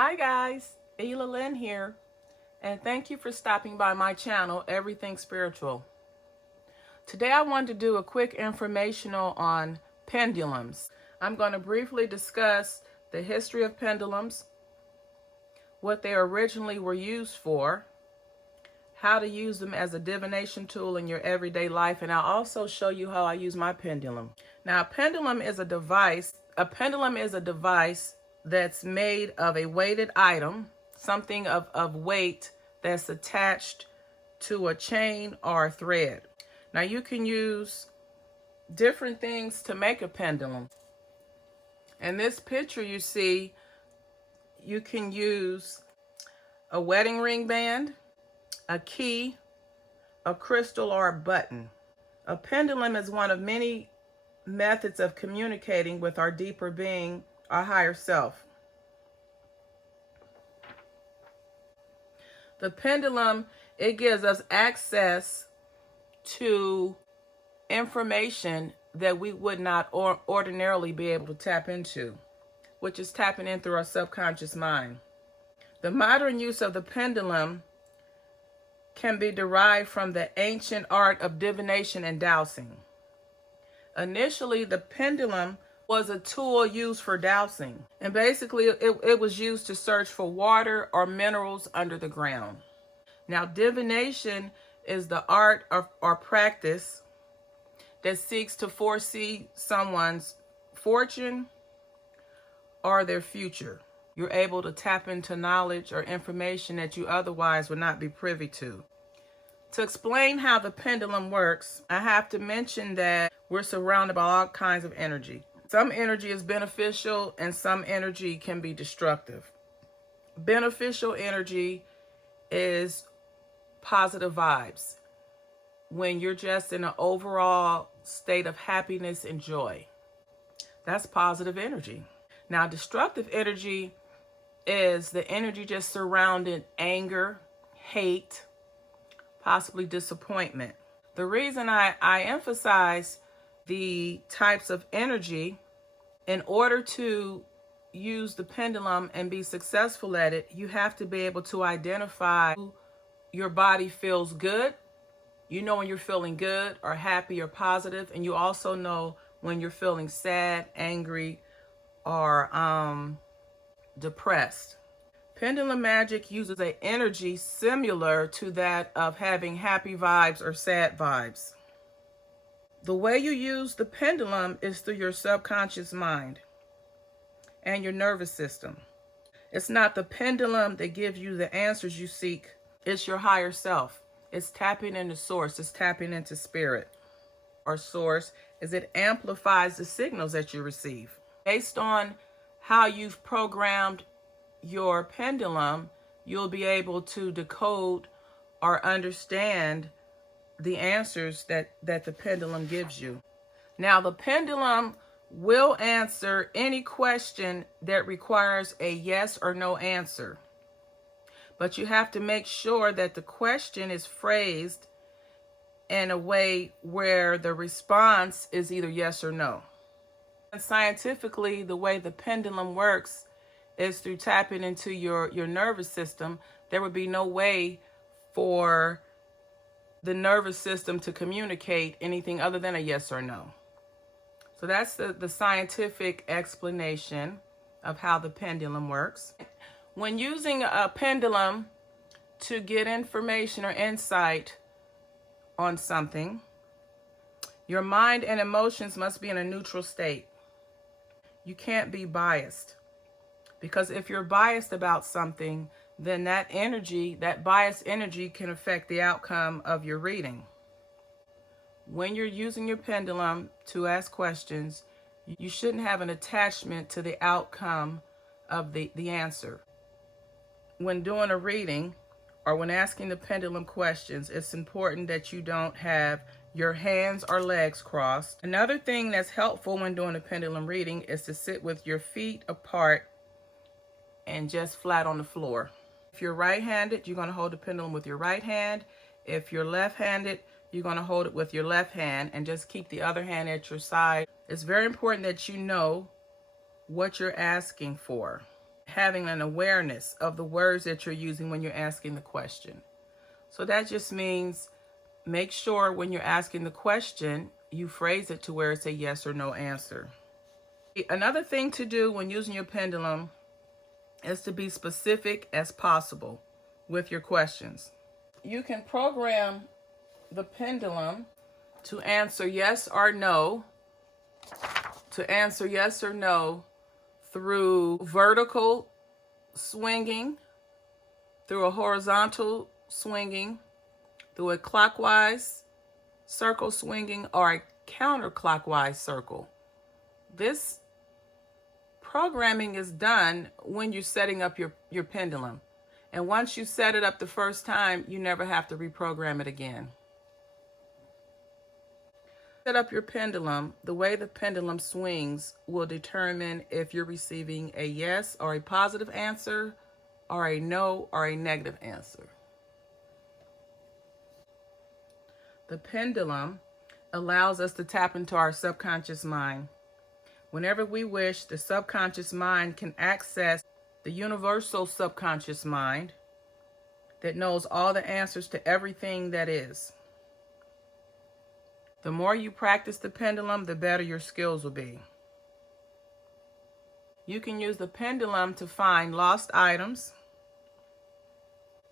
Hi guys, Ela Lynn here, and thank you for stopping by my channel, Everything Spiritual. Today I wanted to do a quick informational on pendulums. I'm going to briefly discuss the history of pendulums, what they originally were used for, how to use them as a divination tool in your everyday life, and I'll also show you how I use my pendulum. Now, a pendulum is a device that's made of a weighted item, something of weight that's attached to a chain or a thread. Now, you can use different things to make a pendulum. In this picture you see, you can use a wedding ring band, a key, a crystal, or a button. A pendulum is one of many methods of communicating with our deeper being, our higher self. The pendulum, it gives us access to information that we would not ordinarily be able to tap into, which is tapping in through our subconscious mind. The modern use of the pendulum can be derived from the ancient art of divination and dowsing. Initially, the pendulum was a tool used for dowsing, and basically it was used to search for water or minerals under the ground. Now, divination is the art or practice that seeks to foresee someone's fortune or their future. You're able to tap into knowledge or information that you otherwise would not be privy to. To explain how the pendulum works, I have to mention that we're surrounded by all kinds of energy. Some energy is beneficial and some energy can be destructive. Beneficial energy is positive vibes, when you're just in an overall state of happiness and joy. That's positive energy. Now, destructive energy is the energy just surrounding anger, hate, possibly disappointment. The reason I emphasize the types of energy, in order to use the pendulum and be successful at it, you have to be able to identify your body feels good. You know when you're feeling good or happy or positive, and you also know when you're feeling sad, angry, or depressed. Pendulum magic uses an energy similar to that of having happy vibes or sad vibes. The way you use the pendulum is through your subconscious mind and your nervous system. It's not the pendulum that gives you the answers you seek. It's your higher self. It's tapping into source. It's tapping into spirit or source, as it amplifies the signals that you receive. Based on how you've programmed your pendulum, you'll be able to decode or understand the answers that the pendulum gives you. Now, the pendulum will answer any question that requires a yes or no answer. But you have to make sure that the question is phrased in a way where the response is either yes or no. And scientifically, the way the pendulum works is through tapping into your nervous system. There would be no way for the nervous system to communicate anything other than a yes or no. So that's the scientific explanation of how the pendulum works. When using a pendulum to get information or insight on something, your mind and emotions must be in a neutral state. You can't be biased, because if you're biased about something, then that biased energy can affect the outcome of your reading. When you're using your pendulum to ask questions, you shouldn't have an attachment to the outcome of the answer. When doing a reading or when asking the pendulum questions, it's important that you don't have your hands or legs crossed. Another thing that's helpful when doing a pendulum reading is to sit with your feet apart and just flat on the floor. If you're right-handed, you're going to hold the pendulum with your right hand. If you're left-handed, you're going to hold it with your left hand and just keep the other hand at your side. It's very important that you know what you're asking for. having an awareness of the words that you're using when you're asking the question. So that just means make sure when you're asking the question, you phrase it to where it's a yes or no answer. Another thing to do when using your pendulum is to be specific as possible with your questions. You can program the pendulum to answer yes or no, through vertical swinging, through a horizontal swinging, through a clockwise circle swinging, or a counterclockwise circle. This programming is done when you're setting up your pendulum. And once you set it up the first time, you never have to reprogram it again. Set up your pendulum, the way the pendulum swings will determine if you're receiving a yes or a positive answer, or a no or a negative answer. The pendulum allows us to tap into our subconscious mind. Whenever we wish, the subconscious mind can access the universal subconscious mind that knows all the answers to everything that is. The more you practice the pendulum, the better your skills will be. You can use the pendulum to find lost items.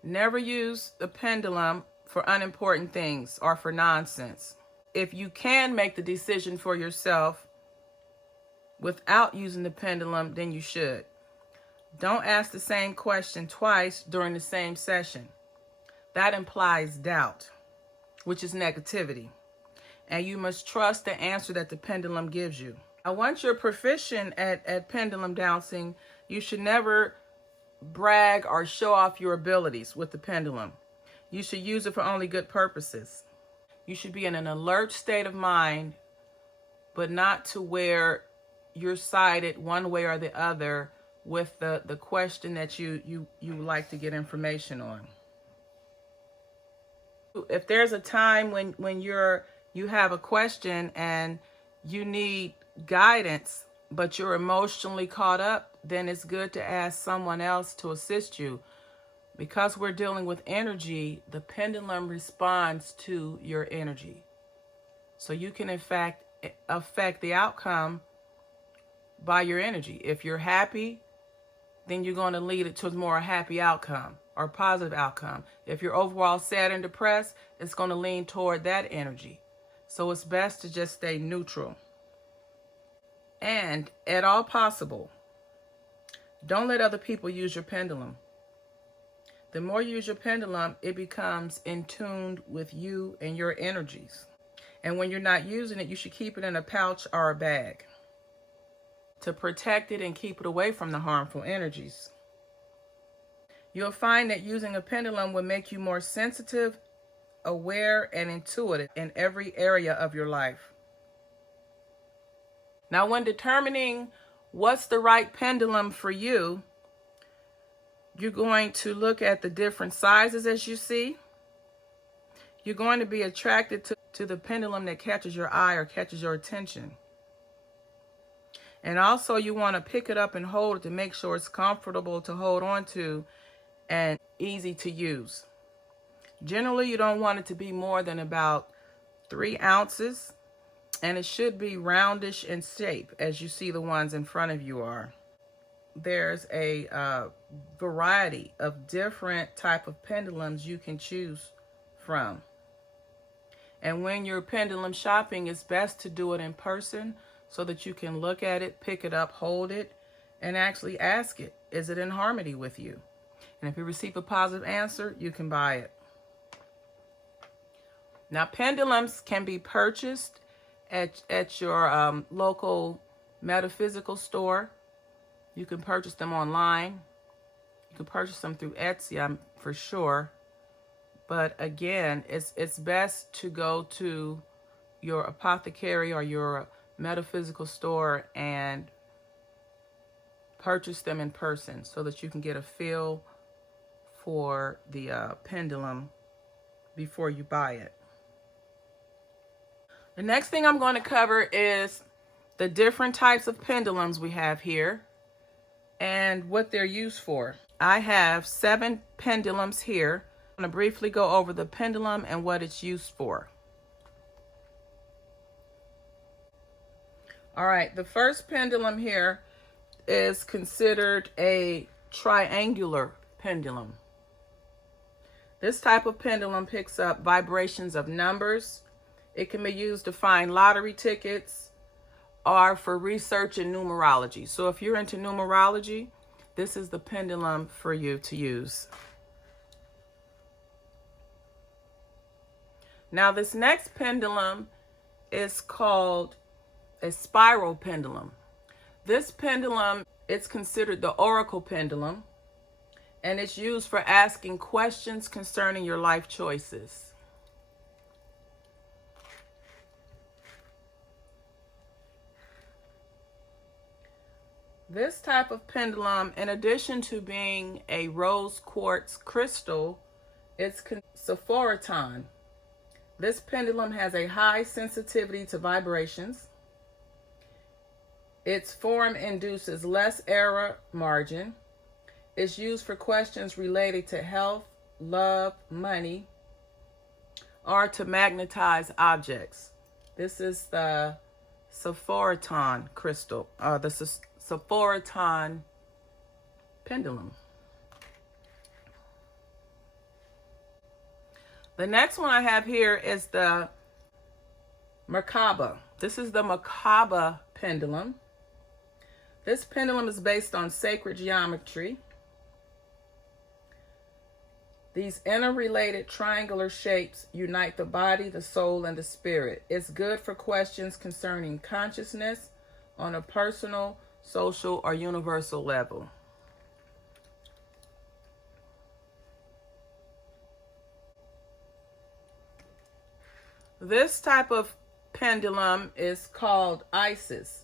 Never use the pendulum for unimportant things or for nonsense. If you can make the decision for yourself without using the pendulum, then you should. Don't ask the same question twice during the same session. That implies doubt, which is negativity. And you must trust the answer that the pendulum gives you. Now, once you're proficient at pendulum dowsing, you should never brag or show off your abilities with the pendulum. You should use it for only good purposes. You should be in an alert state of mind, but not to where you're sided one way or the other with the question that you like to get information on. If there's a time when you have a question and you need guidance, but you're emotionally caught up, then it's good to ask someone else to assist you. Because we're dealing with energy, the pendulum responds to your energy. So you can, in fact, affect the outcome by your energy. If you're happy, then you're going to lead it to more happy outcome or positive outcome. If you're overall sad and depressed, it's going to lean toward that energy. So it's best to just stay neutral. And at all possible, don't let other people use your pendulum. The more you use your pendulum, it becomes in tune with you and your energies. And when you're not using it, you should keep it in a pouch or a bag to protect it and keep it away from the harmful energies. You'll find that using a pendulum will make you more sensitive, aware, and intuitive in every area of your life. Now, when determining what's the right pendulum for you, you're going to look at the different sizes as you see. You're going to be attracted to the pendulum that catches your eye or catches your attention. And also you want to pick it up and hold it to make sure it's comfortable to hold on to and easy to use. Generally, you don't want it to be more than about 3 ounces, and it should be roundish in shape as you see the ones in front of you are. There's a variety of different type of pendulums you can choose from. And when you're pendulum shopping, it's best to do it in person so that you can look at it, pick it up, hold it, and actually ask it, is it in harmony with you? And if you receive a positive answer, you can buy it. Now, pendulums can be purchased at your local metaphysical store. You can purchase them online. You can purchase them through Etsy, for sure. But again, it's best to go to your apothecary or your metaphysical store and purchase them in person so that you can get a feel for the pendulum before you buy it. The next thing I'm going to cover is the different types of pendulums we have here. and what they're used for. I have 7 pendulums here. I'm going to briefly go over the pendulum and what it's used for. All right, the first pendulum here is considered a triangular pendulum. This type of pendulum picks up vibrations of numbers. It can be used to find lottery tickets or for research in numerology. So if you're into numerology, this is the pendulum for you to use. Now this next pendulum is called a spiral pendulum. This pendulum, it's considered the oracle pendulum, and it's used for asking questions concerning your life choices. This type of pendulum, in addition to being a rose quartz crystal, it's Sephoraton. This pendulum has a high sensitivity to vibrations. Its form induces less error margin. It's used for questions related to health, love, money, or to magnetize objects. This is the Sephoraton crystal, the Sephoraton pendulum. The next one I have here is the Merkaba. This is the Merkaba pendulum. This pendulum is based on sacred geometry. These interrelated triangular shapes unite the body, the soul, and the spirit. It's good for questions concerning consciousness on a personal, social, or universal level. This type of pendulum is called Isis.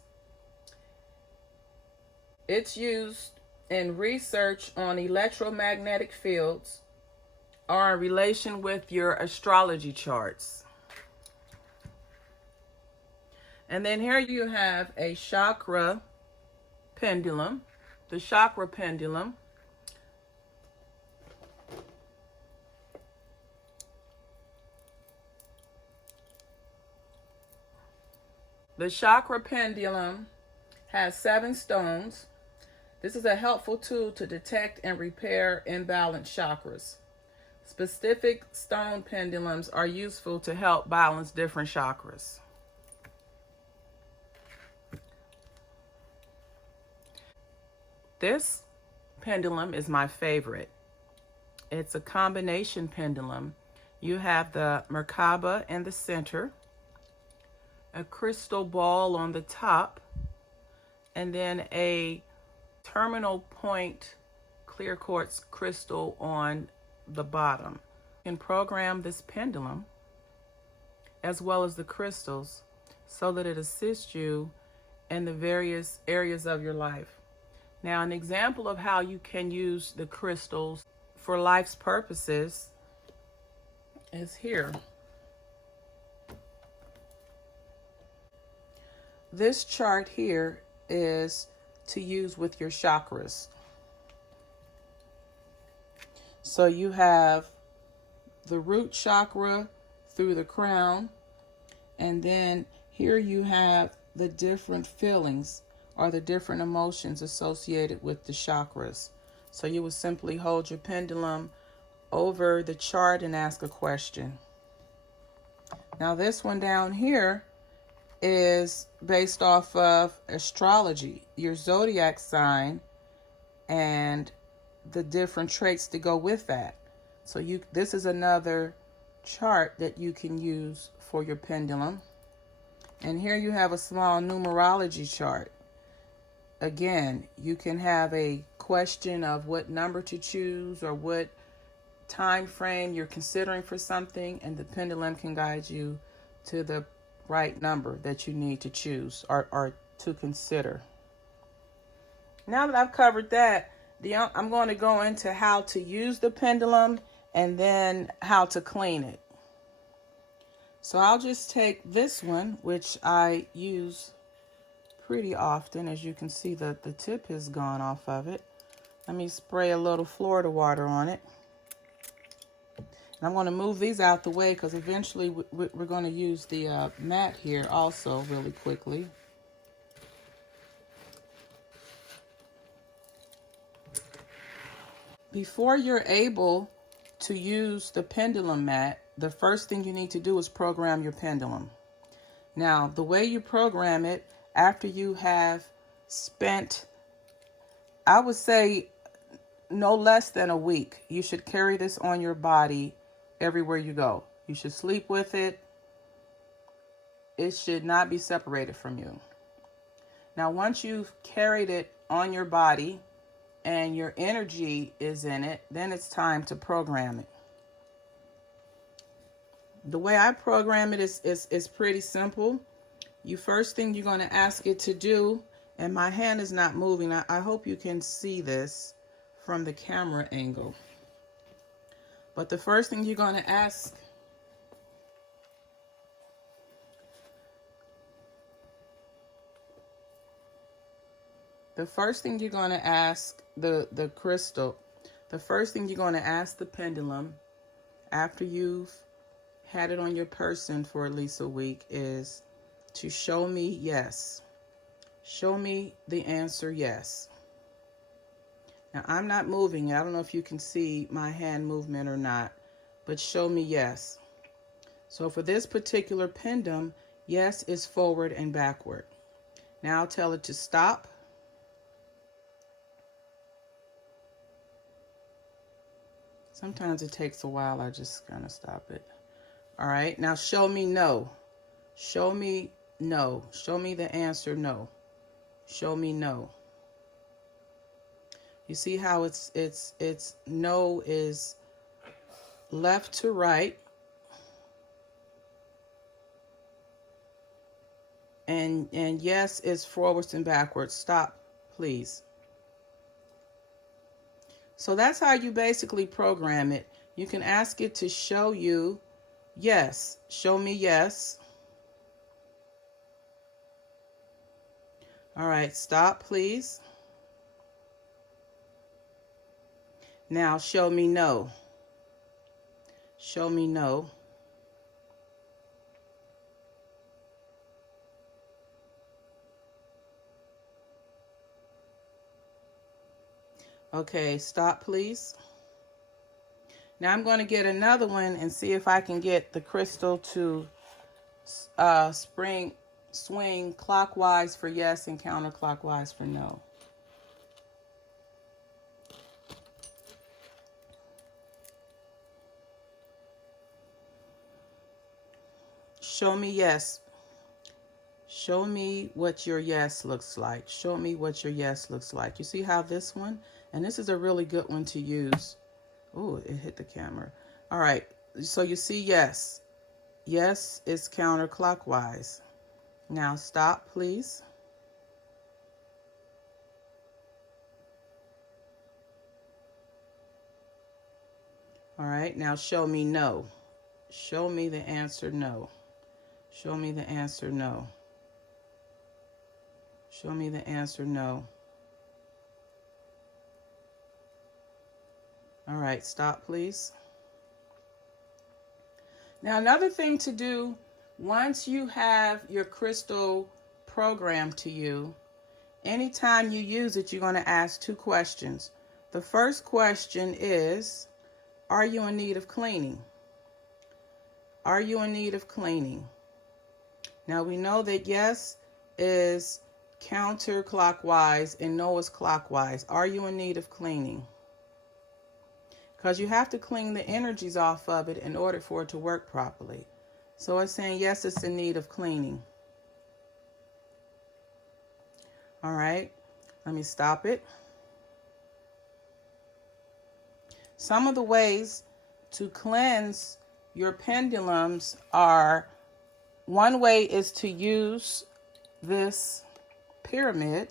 It's used in research on electromagnetic fields or in relation with your astrology charts. And then here you have a chakra pendulum, the chakra pendulum. The chakra pendulum has 7 stones. This is a helpful tool to detect and repair imbalanced chakras. Specific stone pendulums are useful to help balance different chakras. This pendulum is my favorite. It's a combination pendulum. You have the Merkaba in the center, a crystal ball on the top, and then a terminal point clear quartz crystal on the bottom. You can program this pendulum as well as the crystals so that it assists you in the various areas of your life. Now, an example of how you can use the crystals for life's purposes is here. This chart here is to use with your chakras. So you have the root chakra through the crown, and then here you have the different feelings or the different emotions associated with the chakras. So you would simply hold your pendulum over the chart and ask a question. Now this one down here is based off of astrology, your zodiac sign, and the different traits to go with that. So this is another chart that you can use for your pendulum. And here you have a small numerology chart. Again, you can have a question of what number to choose or what time frame you're considering for something, and the pendulum can guide you to the right number that you need to choose or to consider. Now that I've covered that, I'm going to go into how to use the pendulum and then how to clean it. So I'll just take this one, which I use pretty often. As you can see, the tip has gone off of it. Let me spray a little Florida water on it. And I'm going to move these out the way because eventually we're going to use the mat here also really quickly. Before you're able to use the pendulum mat, the first thing you need to do is program your pendulum. Now, the way you program it, after you have spent, I would say, no less than a week, you should carry this on your body everywhere you go. You should sleep with it. It should not be separated from you. Now, once you've carried it on your body and your energy is in it, then it's time to program it. The way I program it is pretty simple. First thing you're going to ask it to do, and my hand is not moving. I hope you can see this from the camera angle. But the first thing you're going to ask the crystal, the first thing you're going to ask the pendulum after you've had it on your person for at least a week is to show me yes. Show me the answer yes. Now, I'm not moving. I don't know if you can see my hand movement or not, but show me yes. So for this particular pendulum, yes is forward and backward. Now I'll tell it to stop. Sometimes it takes a while. I just kind of stop it. All right. Now show me no. Show me no. Show me the answer no. Show me no. You see how it's no is left to right. And yes is forwards and backwards. Stop, please. So that's how you basically program it. You can ask it to show you yes. Show me yes. All right, stop, please. Now show me no. Show me no. Okay, stop, please. Now I'm going to get another one and see if I can get the crystal to swing clockwise for yes and counterclockwise for no. Show me yes. Show me what your yes looks like. Show me what your yes looks like. You see how this one, and this is a really good one to use. Oh, it hit the camera. All right, so you see yes. Yes is counterclockwise. Now stop, please. All right, now show me no. Show me the answer no. Show me the answer no. Show me the answer no. All right, stop, please. Now, another thing to do, once you have your crystal programmed to you, anytime you use it, you're going to ask two questions. The first question is, are you in need of cleaning? Are you in need of cleaning? Now, we know that yes is counterclockwise and no is clockwise. Are you in need of cleaning? Because you have to clean the energies off of it in order for it to work properly. So it's saying yes, it's in need of cleaning. All right, let me stop it. Some of the ways to cleanse your pendulums are, one way is to use this pyramid.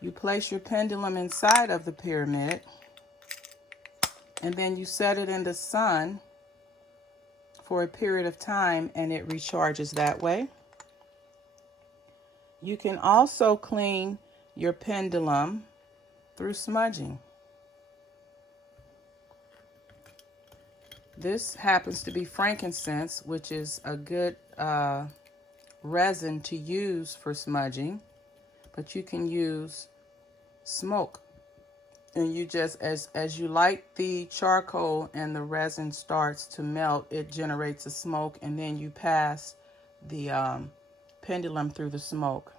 You place your pendulum inside of the pyramid, and then you set it in the sun for a period of time, and it recharges that way. You can also clean your pendulum through smudging. This happens to be frankincense, which is a good resin to use for smudging, but you can use smoke. And you just, as you light the charcoal and the resin starts to melt, it generates a smoke, and then you pass the pendulum through the smoke.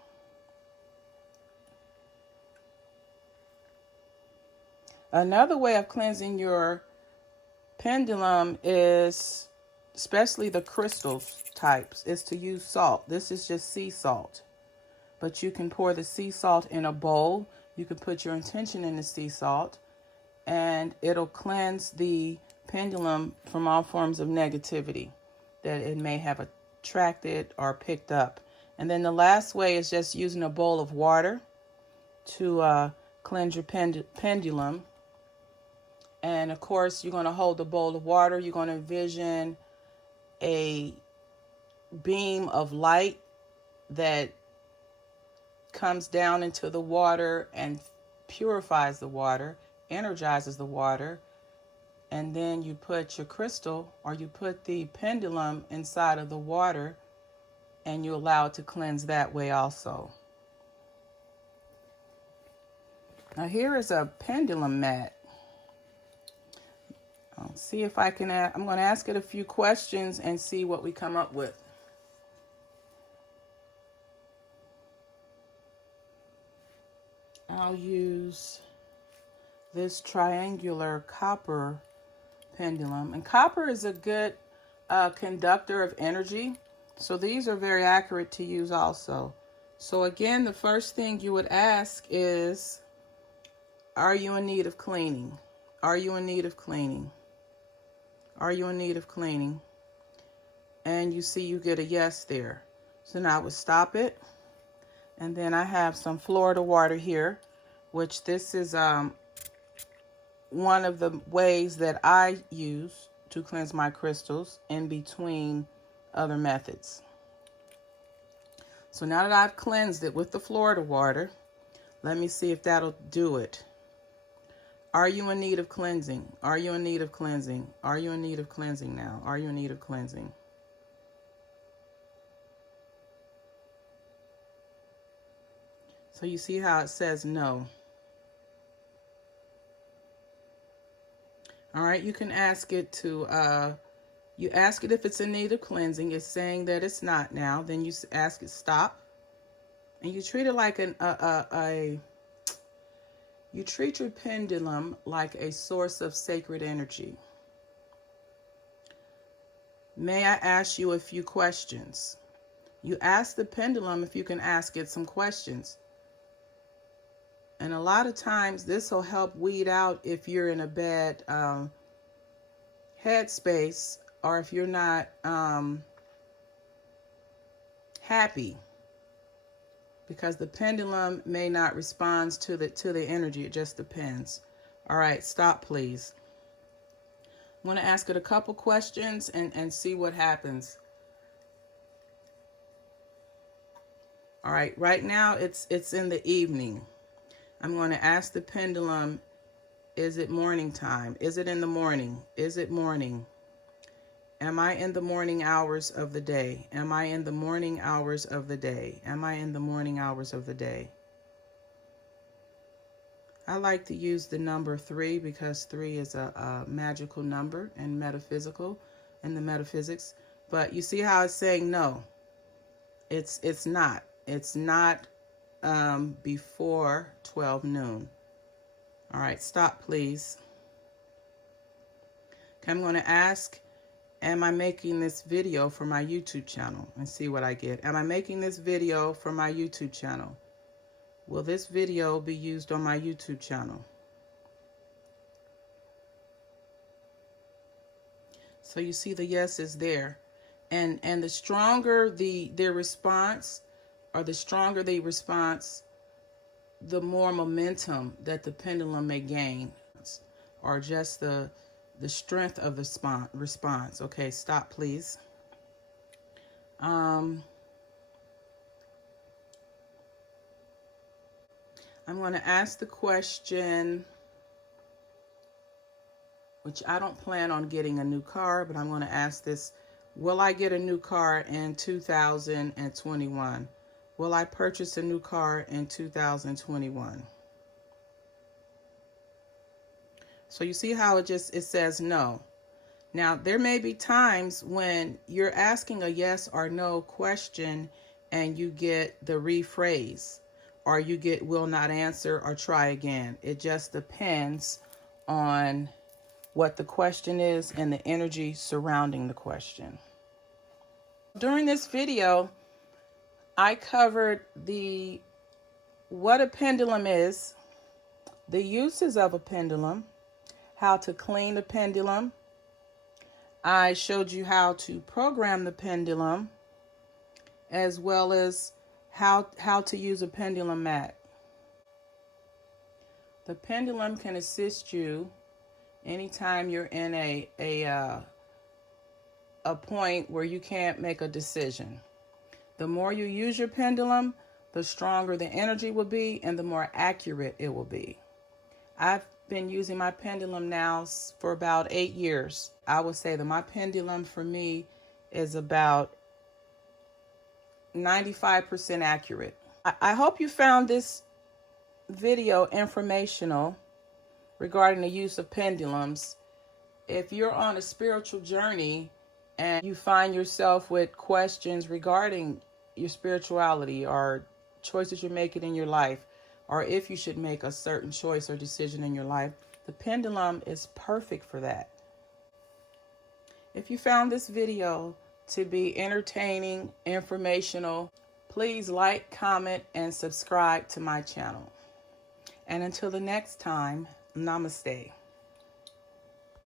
Another way of cleansing your pendulum is, especially the crystals types, is to use salt. This is just sea salt, but you can pour the sea salt in a bowl. You can put your intention in the sea salt, and it'll cleanse the pendulum from all forms of negativity that it may have attracted or picked up. And then the last way is just using a bowl of water to cleanse your pendulum. And of course, you're going to hold the bowl of water. You're going to envision a beam of light that comes down into the water and purifies the water, energizes the water. And then you put your crystal, or you put the pendulum inside of the water, and you allow it to cleanse that way also. Now here is a pendulum mat. I'll see if I can I'm going to ask it a few questions and see what we come up with. I'll use this triangular copper pendulum. And copper is a good conductor of energy. So these are very accurate to use also. So again, the first thing you would ask is, are you in need of cleaning? Are you in need of cleaning? Are you in need of cleaning? And you see you get a yes there. So now I would stop it. And then I have some Florida water here, which this is one of the ways that I use to cleanse my crystals in between other methods. So now that I've cleansed it with the Florida water, let me see if that'll do it. Are you in need of cleansing? Are you in need of cleansing? Are you in need of cleansing now? Are you in need of cleansing? So you see how it says no. All right, you can ask it to, you ask it if it's in need of cleansing. It's saying that it's not now. Then you ask it stop. And you treat it like you treat your pendulum like a source of sacred energy. May I ask you a few questions? You ask the pendulum if you can ask it some questions. And a lot of times this will help weed out if you're in a bad headspace, or if you're not happy, because the pendulum may not respond to the energy. It just depends. All right, stop please. I'm going to ask it a couple questions and see what happens. All right, right now it's in the evening. I'm going to ask the pendulum, is it morning time? Is it in the morning? Is it morning? Am I in the morning hours of the day? Am I in the morning hours of the day? Am I in the morning hours of the day? I like to use the number 3 because 3 is a magical number and metaphysical in the metaphysics. But you see how it's saying no. It's not. It's not before 12 noon. All right, stop please. Okay, I'm going to ask, am I making this video for my YouTube channel? And see what I get. Am I making this video for my YouTube channel? Will this video be used on my YouTube channel? So you see the yes is there. And the stronger their response, or the stronger the response, the more momentum that the pendulum may gain, or just the strength of the response. Okay, stop please. I'm going to ask the question, which I don't plan on getting a new car, but I'm going to ask this. Will I get a new car in 2021? Will I purchase a new car in 2021? So you see how it says no. Now, there may be times when you're asking a yes or no question and you get the rephrase, or you get will not answer or try again. It just depends on what the question is and the energy surrounding the question. During this video, I covered what a pendulum is, the uses of a pendulum, how to clean the pendulum. I showed you how to program the pendulum, as well as how to use a pendulum mat. The pendulum can assist you anytime you're in a point where you can't make a decision. The more you use your pendulum, the stronger the energy will be and the more accurate it will be. I've been using my pendulum now for about 8 years. I would say that my pendulum for me is about 95% accurate. I hope you found this video informational regarding the use of pendulums. If you're on a spiritual journey and you find yourself with questions regarding your spirituality or choices you're making in your life, or if you should make a certain choice or decision in your life, the pendulum is perfect for that. If you found this video to be entertaining, informational, please like, comment, and subscribe to my channel. And until the next time, namaste.